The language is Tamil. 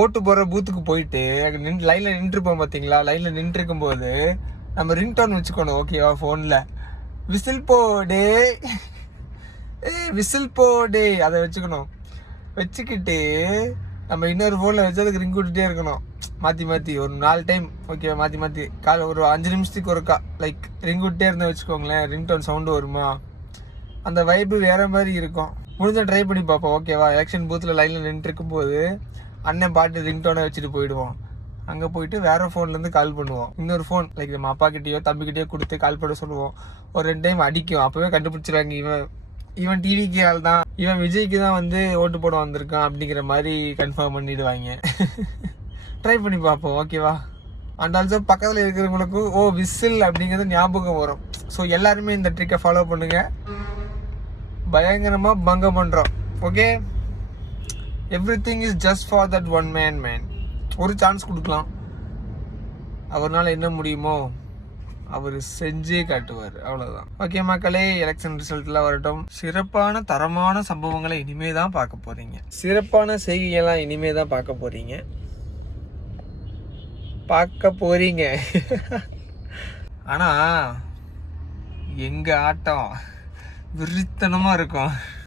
ஓட்டு போகிற பூத்துக்கு போயிட்டு லைனில் நின்றுருப்போம் பார்த்தீங்களா. லைனில் நின்றுருக்கும் போது நம்ம ரிங்டோன் வச்சுக்கணும். ஓகேவா? ஃபோனில் விசில் போடே, விசில் போடே அதை வச்சுக்கணும். வச்சுக்கிட்டு நம்ம இன்னொரு ஃபோனில் வச்சு அதுக்கு ரிங் விட்டுட்டே இருக்கணும். மாற்றி மாற்றி ஒரு 4 டைம். ஓகேவா? மாற்றி மாற்றி காலை ஒரு 5 நிமிஷத்துக்கு ஒருக்கா லைக் ரிங் விட்டே இருந்தால் வச்சுக்கோங்களேன், ரிங்டோன் சவுண்டு வருமா, அந்த வைப்பு வேறு மாதிரி இருக்கும். முடிஞ்சால் ட்ரை பண்ணி பார்ப்போம். ஓகேவா? எலெக்ஷன் பூத்தில் லைனில் நின்றுருக்கும் போது அண்ணன் பாட்டு ரிங்டோனை வச்சுட்டு போயிடுவோம். அங்கே போயிட்டு வேறு ஃபோன்லேருந்து கால் பண்ணுவோம். இன்னொரு ஃபோன் லைக் நம்ம அப்பா கிட்டேயோ தம்பிக்கிட்டேயோ கொடுத்து கால் பண்ண சொல்லுவோம். ஒரு 2 டைம் அடிக்கும். அப்போவே கண்டுபிடிச்சிருவாங்க, இவன் டிவிக்கு ஆள் தான், இவன் விஜய்க்கு தான் வந்து ஓட்டு போட வந்திருக்கான் அப்படிங்கிற மாதிரி கன்ஃபார்ம் பண்ணிடுவாங்க. ட்ரை பண்ணி பார்ப்போம். ஓகேவா? அண்ட் ஆல்சோ பக்கத்தில் இருக்கிறவங்களுக்கும் விசில் அப்படிங்கிறது ஞாபகம் வரும். ஸோ எல்லாருமே இந்த ட்ரிக்கை ஃபாலோ பண்ணுங்கள். பயங்கரமாக பங்கம் பண்ணுறோம். Okay, everything is just for that one man. ஒரு சான்ஸ் கொடுக்கலாம். அவரால் என்ன முடியுமோ அவர் செஞ்சே காட்டுவார். அவ்வளோதான். ஓகே மக்களே, எலெக்ஷன் ரிசல்ட்லாம் வரட்டும். சிறப்பான தரமான சம்பவங்களை இனிமே தான் பார்க்க போகிறீங்க. சிறப்பான செய்திகள்லாம் இனிமே தான் பார்க்க போகிறீங்க. ஆனால் எங்கள் ஆட்டம் விரித்தனமாக இருக்கும்.